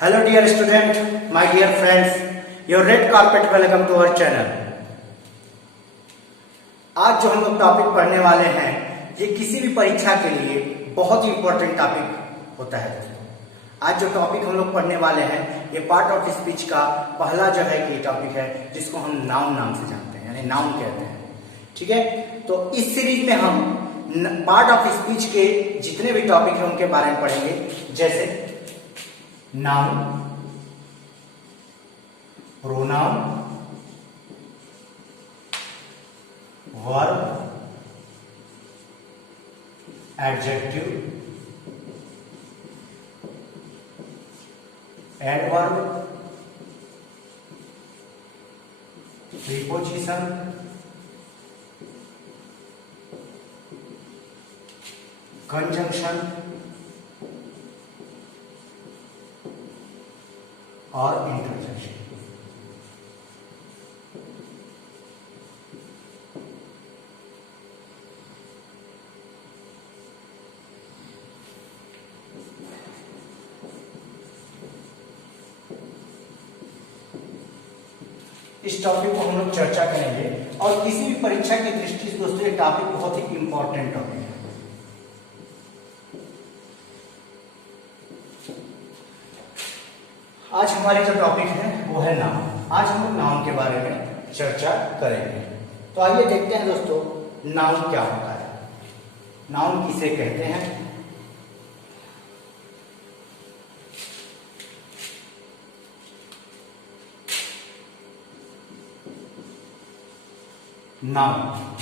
Hello dear student, my dear friends, your red carpet welcome to our channel. आज जो हम लोग topic पढ़ने वाले हैं ये किसी भी परीक्षा के लिए बहुत ही इंपॉर्टेंट टॉपिक होता है दोस्तों। आज जो टॉपिक हम लोग पढ़ने वाले हैं ये पार्ट ऑफ स्पीच का पहला जो है कि टॉपिक है जिसको हम नाउन नाम से जानते हैं, यानी नाउन कहते हैं। ठीक है, तो इस सीरीज में हम पार्ट ऑफ स्पीच के जितने भी टॉपिक हैं उनके बारे में पढ़ेंगे, जैसे noun, pronoun, verb, adjective, adverb, preposition, conjunction और इंटरजेक्शन। इस टॉपिक को हम लोग चर्चा करेंगे और किसी भी परीक्षा की दृष्टि से दोस्तों ये टॉपिक बहुत ही इंपॉर्टेंट टॉपिक है। आज हमारी जो टॉपिक है वो है नाउन। आज हम लोग नाउन के बारे में चर्चा करेंगे। तो आइए देखते हैं दोस्तों नाउन क्या होता है, नाउन किसे कहते हैं। नाउन,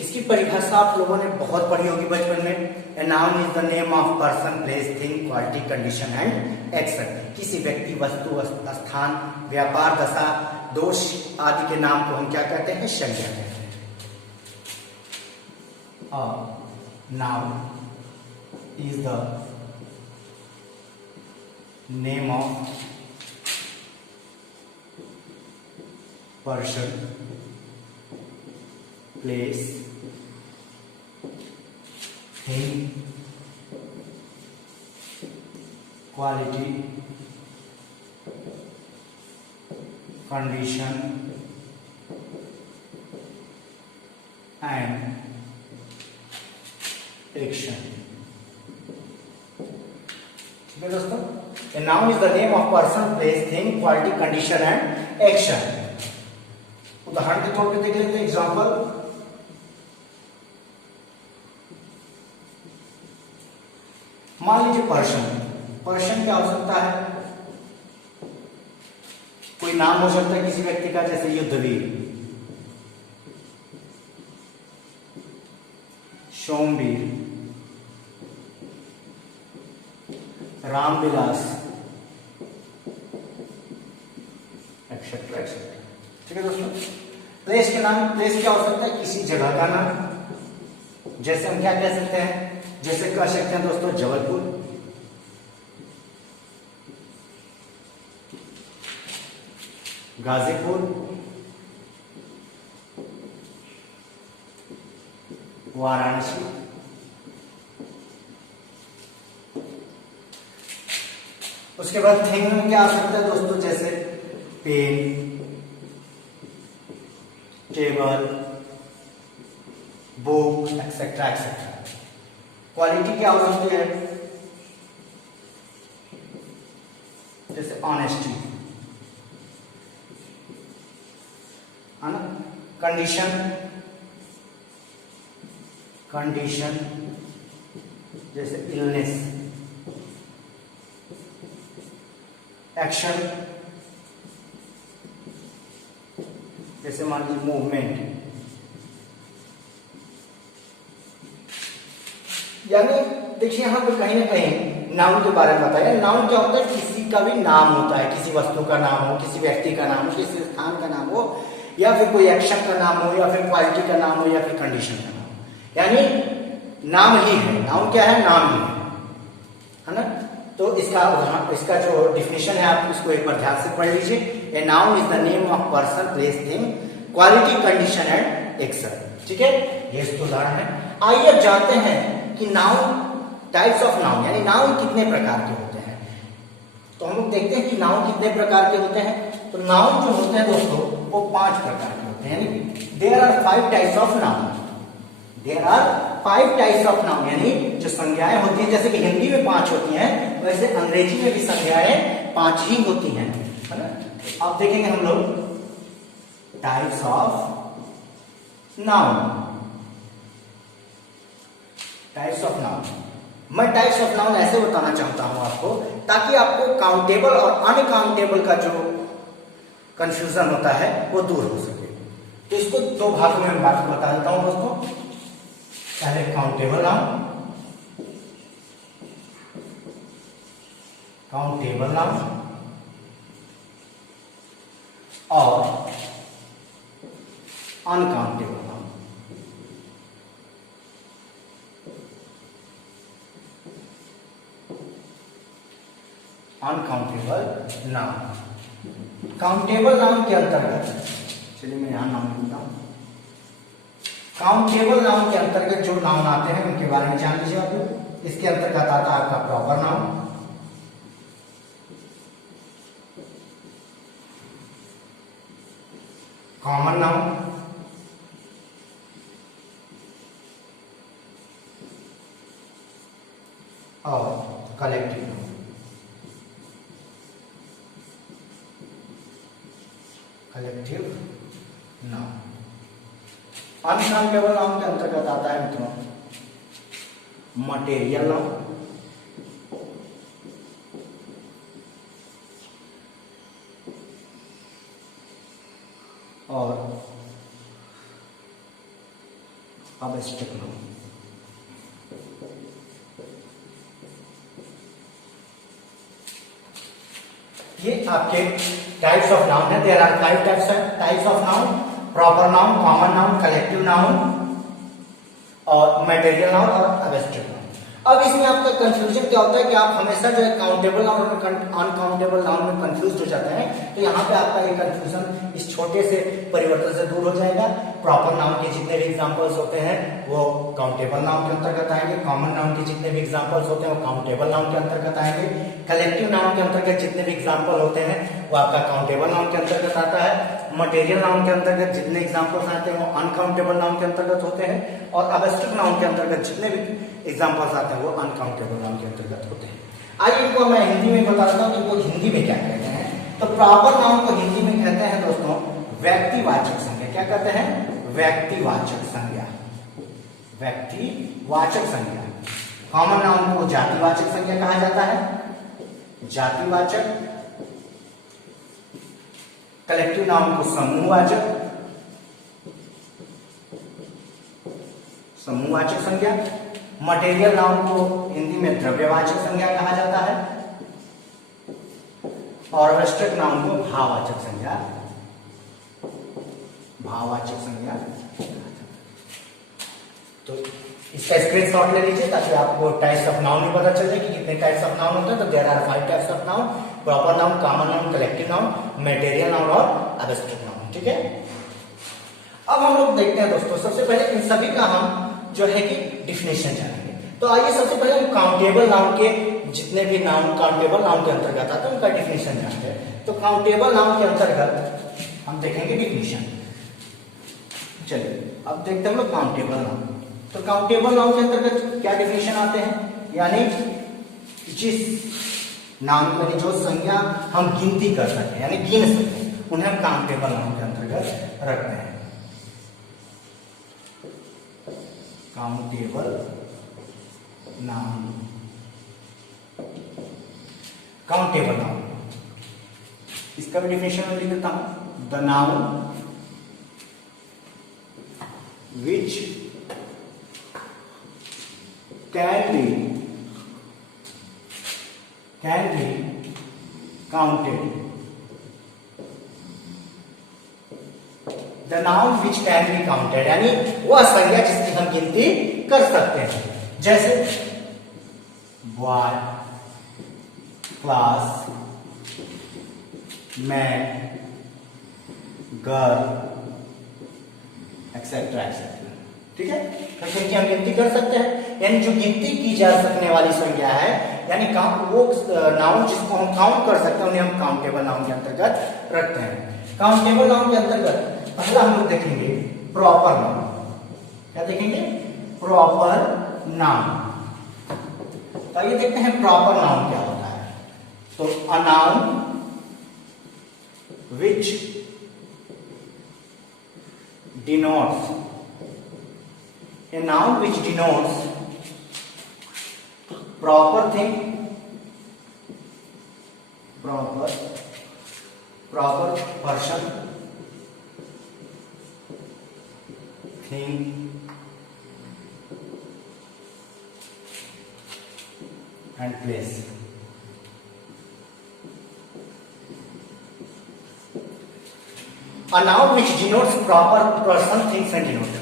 इसकी परिभाषा आप लोगों ने बहुत पढ़ी होगी बचपन में। A noun is the name of person, place, thing, quality, condition and action. किसी व्यक्ति, वस्तु, स्थान, व्यापार, दशा, दोष आदि के नाम को हम क्या कहते हैं? संज्ञा कहते हैं। Noun is the name of person, place, thing, quality, condition and action. ठीक है दोस्तों, a noun is the name of person, place, thing, quality, condition and action. उदाहरण के तौर पे देख लेते हैं, एग्जाम्पल। मान लीजिए पर्सन, पर्सन क्या हो सकता है? कोई नाम हो सकता है किसी व्यक्ति का, जैसे युद्धवीर, सोमवीर, रामविलास, एक्सेट्रा एक्सेट्रा। ठीक है दोस्तों। प्लेस के नाम, प्लेस क्या हो सकता है? किसी जगह का नाम। जैसे हम क्या कह सकते हैं? जैसे कह सकते हैं दोस्तों जबलपुर, गाजीपुर, वाराणसी, उसके बाद थिंग में क्या आ सकता है दोस्तों? जैसे pen, table, book, etcetera etcetera. Quality क्या हो सकती है? जैसे ऑनेस्टी, है ना। कंडीशन, कंडीशन जैसे इलनेस। एक्शन जैसे मान लीजिए मूवमेंट। यानी देखिए यहाँ पे कहीं ना कहीं नाउन के बारे में बताया। नाउन क्या होता है? किसी का भी नाम होता है, किसी वस्तु का नाम हो, किसी व्यक्ति का नाम हो, किसी स्थान का नाम हो, या फिर कोई एक्शन का नाम हो, या फिर क्वालिटी का नाम हो, या फिर कंडीशन का नाम हो। यानी नाम ही है। नाउन क्या है? नाम ही है ना। तो इसका जो डिफिनेशन है आप इसको एक बार ध्यान से पढ़ लीजिए। A noun is the name of person, place, thing, quality, condition and action. ठीक है, ये इसको उदाहरण है। आइए अब जानते हैं कि नाउन, टाइप्स ऑफ नाउन, यानी नाउन कितने प्रकार के होते हैं। तो हम लोग देखते हैं कि नाउन कितने प्रकार के होते हैं। तो नाउन जो होते हैं दोस्तों वो 5 प्रकार के होते हैं, यानी there are 5 types of noun. There are 5 types of noun, यानी जो संज्ञाएं होती हैं, जैसे कि हिंदी में 5 होती हैं, वैसे अंग्रेजी में भी संज्ञाएं 5 ही होती हैं, है ना। अब देखेंगे हम लोग types of noun. Types of noun, मैं टाइप्स ऑफ नाउन ऐसे बताना चाहता हूं आपको, ताकि आपको काउंटेबल और अनकाउंटेबल का जो कंफ्यूजन होता है वो दूर हो सके। तो इसको 2 भागों में बात बता देता हूं दोस्तों। पहले काउंटेबल नाउन, काउंटेबल नाउन और uncountable noun. Uncountable noun, countable noun के अंतर्गत, चलिए मैं यहां नाम लिखता हूं। काउंटेबल नाउन के अंतर्गत जो नाउन आते हैं उनके बारे में जान लीजिए आप लोग। इसके अंतर्गत आता है आपका प्रॉपर नाउन, कॉमन नाउन, और collective noun. Collective noun. Uncountable noun के अंतर्गत आता है मित्रों मटेरियल नाउन, और अब्स्ट्रैक्ट नाउन। ये आपके टाइप्स ऑफ नाउन है। There are 5 types of noun, proper noun, common noun, collective noun और मटेरियल नाउन और अब्स्ट्रैक्ट नाउन। अब इसमें आपका कंफ्यूजन क्या होता है कि आप हमेशा जो है काउंटेबल नाउन और अनकाउंटेबल नाउन में कंफ्यूज हो जाते हैं। तो यहाँ पे आपका ये कंफ्यूजन इस छोटे से परिवर्तन से दूर हो जाएगा। प्रॉपर नाउन के जितने भी एग्जांपल्स होते हैं वो काउंटेबल नाउन के अंतर्गत आएंगे, कॉमन नाउन के जितने भी एग्जांपल्स होते हैं वो काउंटेबल नाउन के अंतर्गत आएंगे, कलेक्टिव नाउन के अंतर्गत जितने भी एग्जांपल होते हैं वो आपका काउंटेबल नाउन के अंतर्गत आता है, मटेरियल नाउन के अंतर्गत जितने एग्जांपल्स आते हैं वो अनकाउंटेबल नाउन के अंतर्गत होते हैं, और अब्स्ट्रैक्ट नाउन के अंतर्गत जितने भी एग्जांपल्स आते हैं वो अनकाउंटेबल नाउन के अंतर्गत होते हैं। आइए इनको मैं हिंदी में बता देता हूँ इनको हिंदी में क्या कहते हैं। तो प्रॉपर नाउन को हिंदी में कहते हैं दोस्तों व्यक्तिवाचक संज्ञा। क्या कहते हैं? व्यक्तिवाचक संज्ञा, व्यक्तिवाचक संज्ञा। कॉमन नाउन को जातिवाचक संज्ञा कहा जाता है, जातिवाचक। कलेक्टिव नाउन को समूहवाचक, समूहवाचक संज्ञा। मटेरियल नाउन को हिंदी में द्रव्यवाचक संज्ञा कहा जाता है, और अब्स्ट्रैक्ट नाउन को भाववाचक संज्ञा, भाववाचक संज्ञा। तो इसका स्क्रीनशॉट ले लीजिए ताकि आपको टाइप्स ऑफ नाउन भी पता चल जाए कि कितने टाइप्स ऑफ नाउन होते हैं। तो there are 5 types of noun, proper noun, common noun, collective noun, material noun और अब्स्ट्रैक्ट नाउन। ठीक है, अब हम लोग देखते हैं दोस्तों, सबसे पहले इन सभी का हम जो है कि डिफिनेशन जानेंगे। तो आइए सबसे पहले हम काउंटेबल नाउन के जितने भी नाउन काउंटेबल नाउन के अंतर्गत आते हैं उनका डिफिनेशन जानते हैं। तो काउंटेबल नाउन के अंतर्गत हम देखेंगे डिफिनेशन। चलिए अब देखते हैं हम लोग काउंटेबल नाउन। तो काउंटेबल नाउन के अंतर्गत क्या डिफिनेशन आते हैं, यानी जिस नाउन यानी जो संज्ञा हम गिनती कर सकते हैं यानी गिन सकते हैं उन्हें हम काउंटेबल नाउन के अंतर्गत रखते हैं। काउंटेबल नाउन, काउंटेबल नाउन, इसका भी डिफिनेशन मैं लिख देता हूं। The noun which can be counted, the noun which can be counted यानी वह संज्ञा जिसकी हम गिनती कर सकते हैं, जैसे boy, class, man, girl, etcetera etcetera. ठीक है, तो जिनकी हम गिनती कर सकते हैं, यानी जो गिनती की जा सकने वाली संज्ञा है यानी वो नाउन जिसको हम काउंट कर सकते हैं उन्हें हम काउंटेबल नाउन के अंतर्गत रखते हैं। काउंटेबल नाउन के अंतर्गत पहला हम लोग देखेंगे प्रॉपर नाउन। क्या देखेंगे? Proper noun. तो ये देखते हैं प्रॉपर नाउन क्या होता है। तो a noun which denotes a noun which denotes proper thing, proper person, thing, and place। A noun which denotes proper person, things and denote।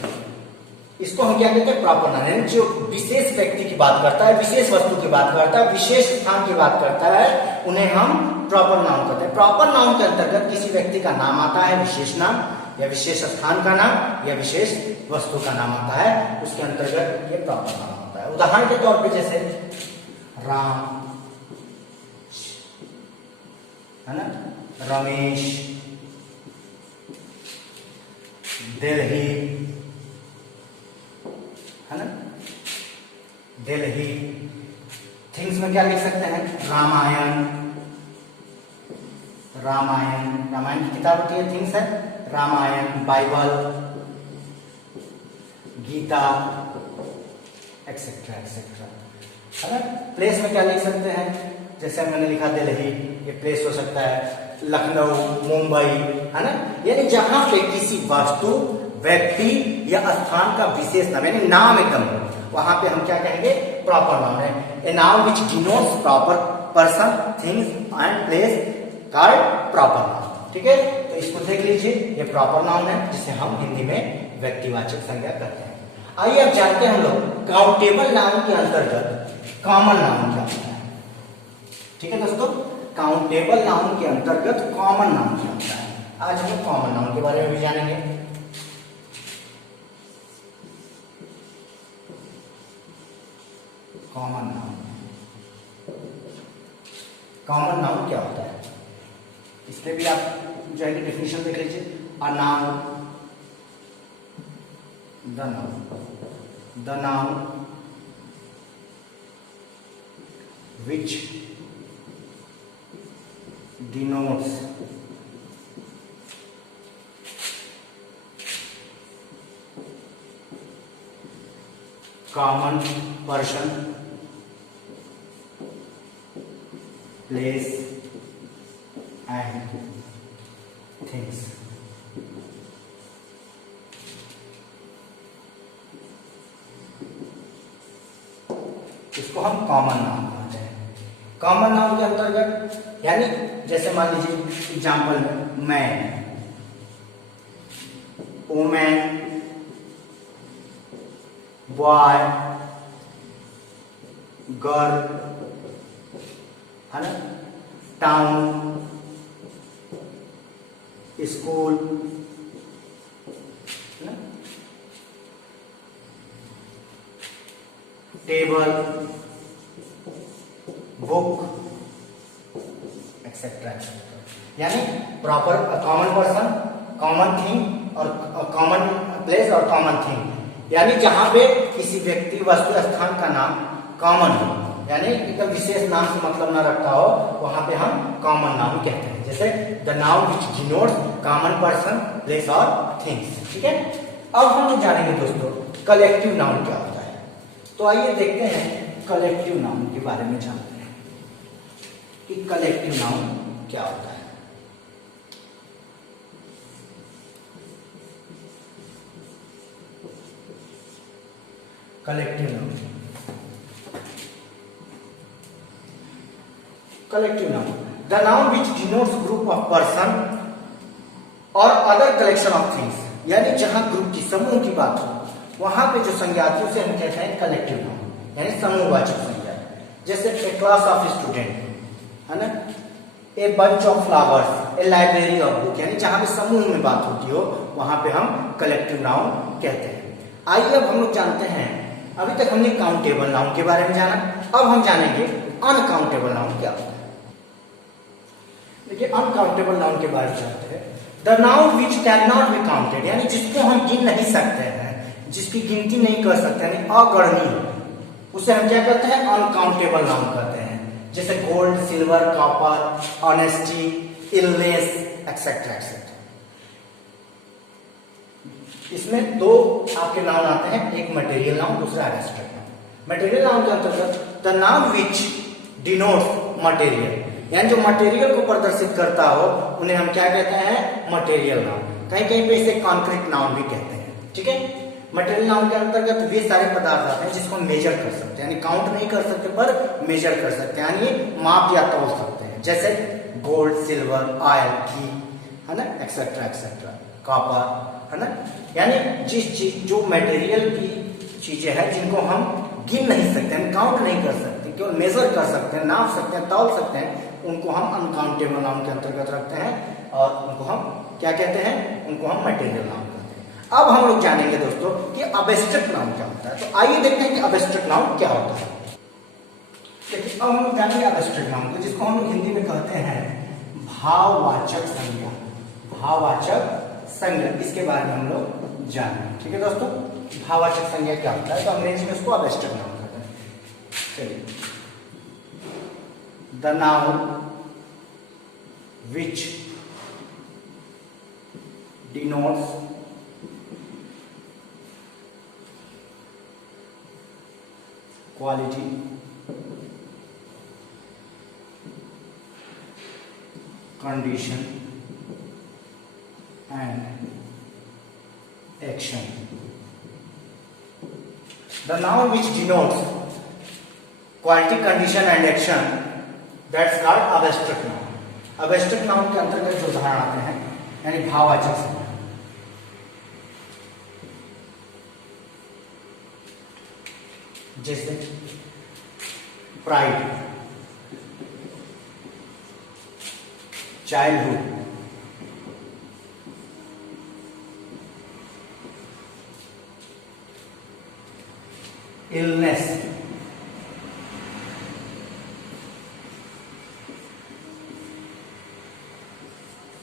इसको हम क्या कहते हैं? Proper noun. यानी जो विशेष व्यक्ति की बात करता है, विशेष वस्तु की बात करता है, विशेष स्थान की बात करता है, उन्हें हम प्रॉपर नाउन कहते हैं। प्रॉपर नाउन के अंतर्गत किसी व्यक्ति का नाम आता है, विशेष नाम या विशेष स्थान का नाम या विशेष वस्तु का नाम आता है, उसके अंतर्गत ये प्रॉपर नाउन होता है। उदाहरण के तौर पर जैसे राम, है ना, रमेश, दिल्ली, है ना, दिल्ली। थिंग्स में क्या लिख सकते हैं? रामायण, रामायण की किताब होती है, थिंग्स है Ramayan, Bible, Gita, etcetera etcetera, है ना। प्लेस में क्या लिख सकते हैं? जैसे मैंने लिखा दिल्ली, ये प्लेस हो सकता है लखनऊ, मुंबई, है ना। यानी जहां पे किसी वस्तु, व्यक्ति या स्थान का विशेष नाम यानी नाम एकदम हो, वहां पे हम क्या कहेंगे? प्रॉपर नाउन है। A noun which denotes proper person, things and place called proper noun. ठीक है, तो इसको देख लीजिए, ये प्रॉपर नाउन है जिसे हम हिंदी में व्यक्तिवाचक संज्ञा कहते हैं। आइए अब जानते हैं हम लोग काउंटेबल नाउन के अंतर्गत कॉमन नाउन क्या होता है। ठीक है दोस्तों, काउंटेबल नाउन के अंतर्गत कॉमन नाउन क्या होता है। आज हम कॉमन नाउन के बारे में भी जानेंगे। कॉमन नाउन, कॉमन नाउन क्या होता है, इसलिए भी आप जो है डेफिनेशन देख लीजिए। A noun, the noun which denotes common person, place and things। इसको हम कॉमन नाउन कहते हैं। कॉमन नाउन के अंतर्गत यानी जैसे मान लीजिए एग्जाम्पल में मैन, वुमेन, बॉय, गर्ल, है ना, टाउन, स्कूल, है ना, टेबल, बुक, एक्सेट्रा एक्सेट्रा। यानी proper common person, common thing और कॉमन प्लेस और कॉमन थिंग, यानी जहां पे किसी व्यक्ति, वस्तु, स्थान का नाम कॉमन हो, यानी एकदम विशेष नाम से मतलब ना रखता हो, वहां पे हम कॉमन नाउन कहते हैं। जैसे the noun which denotes common person, place और थिंग्स। ठीक है, अब हम जानेंगे दोस्तों कलेक्टिव नाउन क्या होता है। तो आइए देखते हैं कलेक्टिव नाउन के बारे में जानते हैं कि कलेक्टिव नाउन क्या होता है। Collective noun, collective noun, the noun which denotes group of person और अदर कलेक्शन ऑफ थिंग्स, यानी जहां ग्रुप की, समूह की बात हो, वहां पे जो संज्ञा आती है उसे हम कहते हैं कलेक्टिव नाउन, यानी समूहवाचक संज्ञा। जैसे ए क्लास ऑफ स्टूडेंट, है ना, a bunch of flowers, A library of book, यानी जहां पे समूह में बात होती हो वहां पे हम कलेक्टिव नाउन कहते हैं। आइए अब हम लोग जानते हैं, अभी तक हमने काउंटेबल नाउन के बारे में जाना, अब हम जानेंगे अनकाउंटेबल नाउन क्या होता है। देखिए अनकाउंटेबल नाउन के बारे में जानते हैं। The noun which can not be counted, यानी जिसको हम गिन नहीं सकते हैं, जिसकी गिनती नहीं कर सकते, यानी अगणनीय, उसे हम क्या कहते हैं, अनकाउंटेबल नाउन कहते हैं। जैसे gold, silver, copper, honesty, illness etcetera etcetera. इसमें दो आपके नाउन आते हैं, एक मटेरियल नाउन, दूसरा एब्स्ट्रैक्ट नाउन। मटेरियल नाउन के अंतर्गत the noun which denotes material, यानी जो मटेरियल को प्रदर्शित करता हो उन्हें हम क्या कहते हैं, मटेरियल नाउन। कहीं कहीं पे इसे कॉन्क्रीट नाउन भी कहते हैं। ठीक है, मटेरियल नाउन के अंतर्गत वे सारे पदार्थ आते हैं जिसको हम मेजर कर सकते हैं, यानी काउंट नहीं कर सकते पर मेजर कर सकते हैं, यानी माप या तौल सकते हैं। जैसे गोल्ड, सिल्वर, ऑयल, घी, है ना, एक्सेट्रा एक्सेट्रा, कॉपर, है ना। यानी जिस चीज जो मटेरियल की चीजें हैं जिनको हम गिन नहीं सकते हैं, काउंट नहीं कर सकते, केवल मेजर कर सकते हैं, नाप सकते हैं, तौल सकते हैं, उनको हम अनकाउंटेबल नाउन के अंतर्गत रखते हैं और उनको हम क्या कहते हैं, उनको हम मटेरियल नाउन कहते हैं। अब हम लोग जानेंगे दोस्तों कि एब्स्ट्रैक्ट नाउन क्या होता है। तो आइए देखते हैं कि एब्स्ट्रैक्ट नाउन क्या होता है। देखिए अब हम लोग जानेंगे एब्स्ट्रैक्ट नाउन को, जिसको हम लोग हिंदी में कहते हैं भाववाचक संज्ञा। भाववाचक संज्ञा, इसके बारे में हम लोग जानेंगे। ठीक है दोस्तों, भाववाचक संज्ञा क्या होता है, तो अंग्रेजी में उसको एब्स्ट्रैक्ट नाउन कहते हैं। चलिए, the noun which denotes quality, condition and action. The noun which denotes quality, condition and action, that's called abstract noun. Abstract noun के अंतर्गत जो उदाहरण आते हैं यानी भाववाचक संज्ञा, जैसे pride, childhood, illness,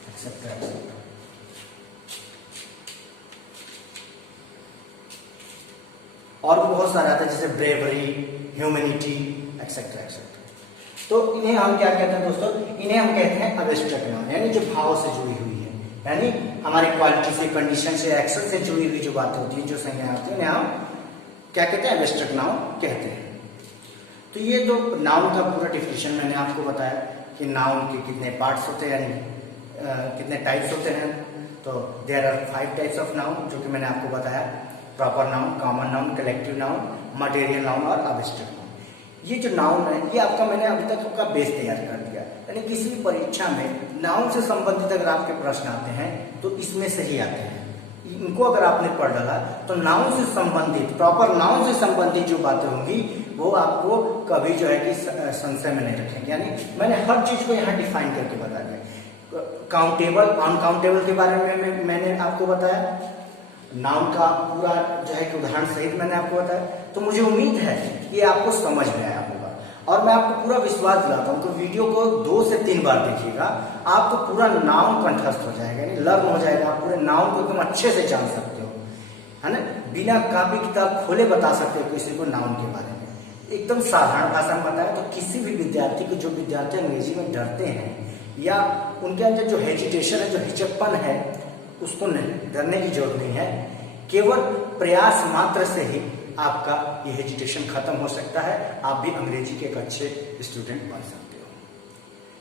etcetera etcetera. और बहुत सारे आते हैं जैसे ब्रेवरी, ह्यूमैनिटी एक्सेट्रा एक्सेट्रा। तो इन्हें हम क्या कहते हैं दोस्तों, इन्हें हम कहते हैं एब्स्ट्रैक्ट नाउन, यानी जो भाव से जुड़ी हुई है, यानी हमारी क्वालिटी से, कंडीशन से, एक्शन से जुड़ी हुई जो बातें होती है, जो संज्ञा होती है, उन्हें हम क्या कहते हैं, एब्स्ट्रैक्ट नाउन कहते हैं। तो ये तो नाउन का पूरा डिफिनेशन मैंने आपको बताया कि नाउन के कितने पार्ट्स होते हैं, यानी कितने टाइप्स होते हैं। तो there are 5 types of noun, जो कि मैंने आपको बताया, proper noun, common noun, collective noun, material noun और एब्स्ट्रैक्ट नाउन। ये जो नाउन है ये आपका, मैंने अभी तक आपका बेस तैयार कर दिया, यानी किसी परीक्षा में नाउन से संबंधित अगर आपके प्रश्न आते हैं तो इसमें से ही आते हैं। इनको अगर आपने पढ़ डाला तो नाउन से संबंधित, प्रॉपर नाउन से संबंधित जो बातें होंगी वो आपको कभी जो है कि संशय में नहीं रखेंगे। यानी मैंने हर चीज को यहाँ डिफाइन करके बता दिया। काउंटेबल, अनकाउंटेबल के बारे में मैंने आपको बताया, नाउन का पूरा जो है कि उदाहरण सहित मैंने आपको बताया। तो मुझे उम्मीद है कि आपको समझ में आया होगा और मैं आपको पूरा विश्वास दिलाता हूँ कि वीडियो को 2 से 3 बार देखिएगा, आपको पूरा नाउन कंठस्थ हो जाएगा, यानी लर्न हो जाएगा। आप पूरे नाउन को एकदम अच्छे से जान सकते हो, है ना, बिना कॉपी किताब खोले बता सकते हो किसी को नाउन के बारे में, एकदम साधारण भाषा में बताया। तो किसी भी विद्यार्थी को, जो विद्यार्थी अंग्रेजी में डरते हैं या उनके अंदर जो हेजिटेशन है, जो हिचकपन है, उसको नहीं, डरने की जरूरत नहीं है। केवल प्रयास मात्र से ही आपका ये हेजिटेशन खत्म हो सकता है, आप भी अंग्रेजी के एक अच्छे स्टूडेंट बन सकते हो।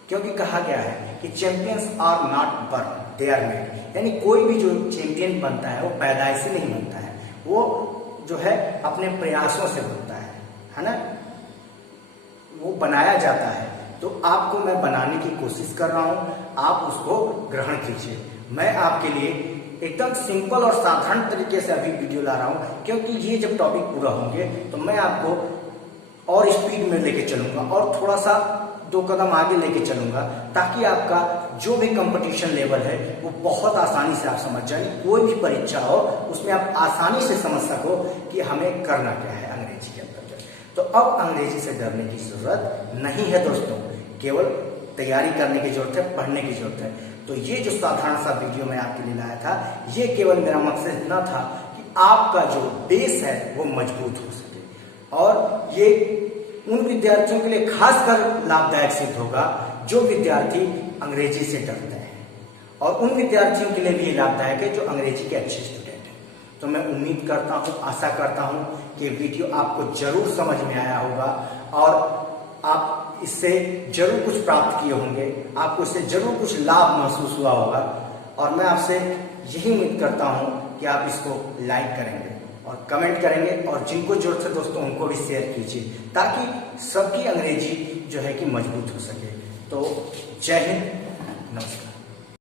क्योंकि कहा गया है कि champions are not born, they are made, यानी कोई भी जो चैंपियन बनता है वो पैदाइशी नहीं बनता है, वो जो है अपने प्रयासों से बनता है ना, वो बनाया जाता है। तो आपको मैं बनाने की कोशिश कर रहा हूं, आप उसको ग्रहण कीजिए। मैं आपके लिए एकदम सिंपल और साधारण तरीके से अभी वीडियो ला रहा हूं, क्योंकि ये जब टॉपिक पूरा होंगे तो मैं आपको और स्पीड में लेके चलूंगा और थोड़ा सा 2 कदम आगे लेके चलूंगा, ताकि आपका जो भी कंपटीशन लेवल है वो बहुत आसानी से आप समझ जाए। कोई भी परीक्षा हो उसमें आप आसानी से समझ सको कि हमें करना क्या है अंग्रेजी के अंदर। तो अब अंग्रेजी से डरने की जरूरत नहीं है दोस्तों, केवल तैयारी करने की जरूरत है, पढ़ने की जरूरत है। तो ये जो साधारण सा वीडियो मैं आपके लिए लाया था, ये केवल मेरा मकसद इतना था कि आपका जो बेस है वो मजबूत हो सके, और ये उन विद्यार्थियों के लिए खासकर लाभदायक सिद्ध होगा जो विद्यार्थी अंग्रेजी से डरते हैं, और उन विद्यार्थियों के लिए भी लाभदायक है जो अंग्रेजी के अच्छे स्टूडेंट हैं। तो मैं उम्मीद करता हूँ, आशा करता हूँ कि वीडियो आपको जरूर समझ में आया होगा और आप इससे जरूर कुछ प्राप्त किए होंगे, आपको इससे जरूर कुछ लाभ महसूस हुआ होगा, और मैं आपसे यही उम्मीद करता हूँ कि आप इसको लाइक करेंगे और कमेंट करेंगे, और जिनको जरूरत है दोस्तों उनको भी शेयर कीजिए, ताकि सबकी अंग्रेजी जो है कि मजबूत हो सके। तो जय हिंद, नमस्कार।